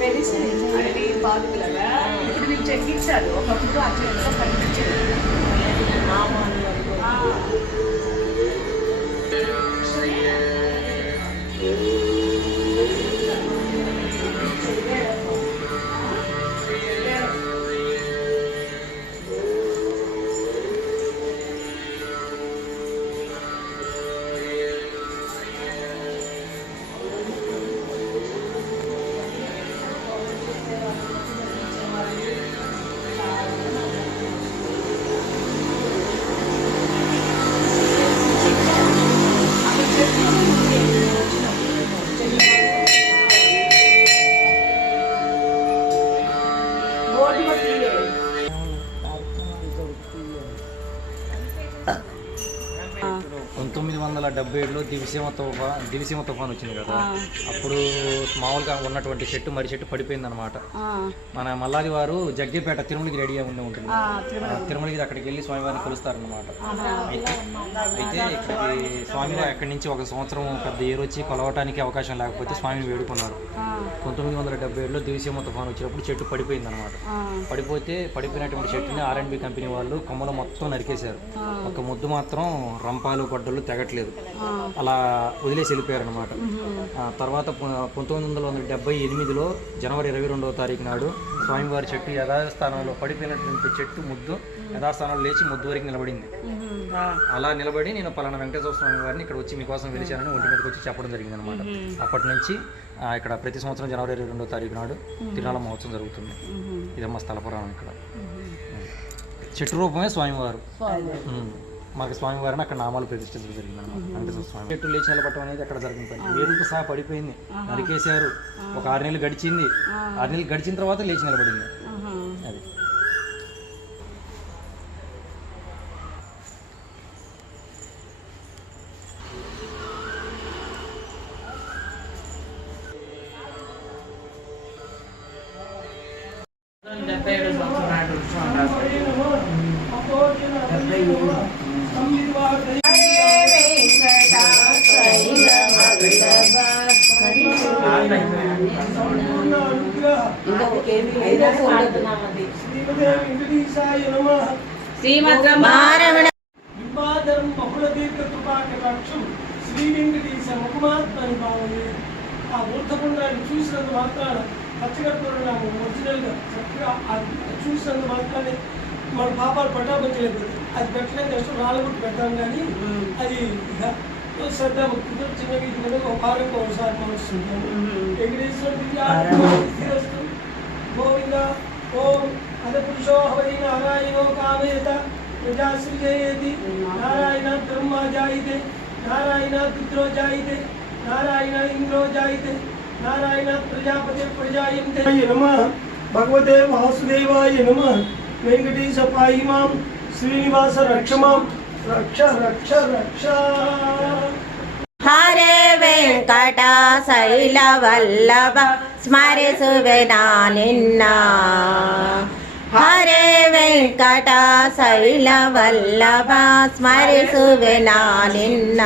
Medicine అడవి పాదుకులగా ఇప్పుడు మీకు చెక్కిచ్చారు ఒకప్పుడు అట్లా ఎంతో కనిపించేది 了。పంతొమ్మిది వందల డెబ్బై ఏడులో దివిసీమ తుఫాన్ దివిసీమ తుఫాన్ వచ్చింది కదా. అప్పుడు మామూలుగా ఉన్నటువంటి చెట్టు మరి చెట్టు పడిపోయింది అనమాట మన మల్లాది వారు జగ్గేపేట తిరుమలకి రెడీ అయి ఉండి ఉంటుంది. తిరుమలకి. అక్కడికి వెళ్ళి స్వామివారిని కొలుస్తారనమాట అయితే అయితే ఇక్కడికి స్వామివారు అక్కడి నుంచి ఒక సంవత్సరం పెద్ద ఏరు వచ్చి కొలవటానికి అవకాశం లేకపోతే స్వామిని వేడుకున్నారు. పంతొమ్మిది వందల డెబ్బై ఏడులో దివిసీమ తుఫాన్ వచ్చినప్పుడు చెట్టు పడిపోయింది అనమాట పడిపోతే పడిపోయినటువంటి చెట్టుని ఆర్ఎండ్బి కంపెనీ వాళ్ళు కొమ్మలు మొత్తం నరికేశారు. ఒక ముద్దు మాత్రం రంపాలు గొడ్డలు తెగట్లేదు. అలా వదిలేసి వెళ్ళిపోయారు అనమాట తర్వాత పంతొమ్మిది వందల డెబ్బై ఎనిమిదిలో జనవరి ఇరవై రెండవ తారీఖు నాడు స్వామివారి చెట్టు యథాస్థానంలో పడిపోయినటువంటి చెట్టు ముద్దు యథాస్థానంలో లేచి ముద్దు వరకు నిలబడింది. అలా నిలబడి నేను పలానా వెంకటేశ్వర స్వామి వారిని ఇక్కడ వచ్చి మీకోసం వెలిచానని ఒంటి మీదకి వచ్చి చెప్పడం జరిగింది అనమాట అప్పటి నుంచి ఇక్కడ ప్రతి సంవత్సరం జనవరి ఇరవై రెండో తారీఖు నాడు తిరునాళ మహోత్సవం జరుగుతుంది. ఇదమ్మ స్థల పురాణం ఇక్కడ. చెట్టు రూపమే స్వామివారు. మాకు స్వామివారిని అక్కడ నామాలు ప్రతిష్ఠించడం జరిగింది అనమాట వెంకటేశ్వర స్వామి. చెట్టు లేచి నిలబడటం అనేది అక్కడ జరిగిన పని వేరుతో సహా పడిపోయింది. నరికేశారు. ఒక ఆరు నెలలు గడిచింది. ఆరు నెలలు గడిచిన తర్వాత లేచి నిలబడింది. అది. డెబ్బై ఏడు సంవత్సరాలు డెబ్బై ఏడు. మారమణ బింబాధరం బహుళ దీర్ఘ కృపాకటాక్షం శ్రీ వెంకటేశ ముఖమాత్మని ఆ ఊర్ధపుండాన్ని చూసినందు మాత్రాన పచ్చగట్టుకున్న నాకు ఒరిజినల్గా చక్కగా అది చూసినందు మాత్రానే మన పాపాలు పటాపంచలేదు అది పెట్టలేని కష్టం రాళ్ళగుట్టు పెడతాం కానీ అది శ్రద్ధ కనుక ఒక వారం ఒకసారి మనస్తుంటాను వెంకటేశ్వర इव कामयत प्रजा सृजयति नारायण ब्रह्म जायते नारायण पुत्रो जायते नारायण इंद्रो जायते नारायण प्रजापते प्रजायन्ते नमः। भगवते वासुदेवाय नमः। वेंकटेश पाहि माँ श्रीनिवास रक्ष माँ रक्ष रक्ष। रक्ष हरे वेङ्कटशैलवल्लभ स्मरिसुवे निन्ना ಹರೇ ವೆಂಕಟ ಶೈಲ ವಲ್ಲಭ ಸ್ಮರಿಸುವೆನಾ ನಿನ್ನ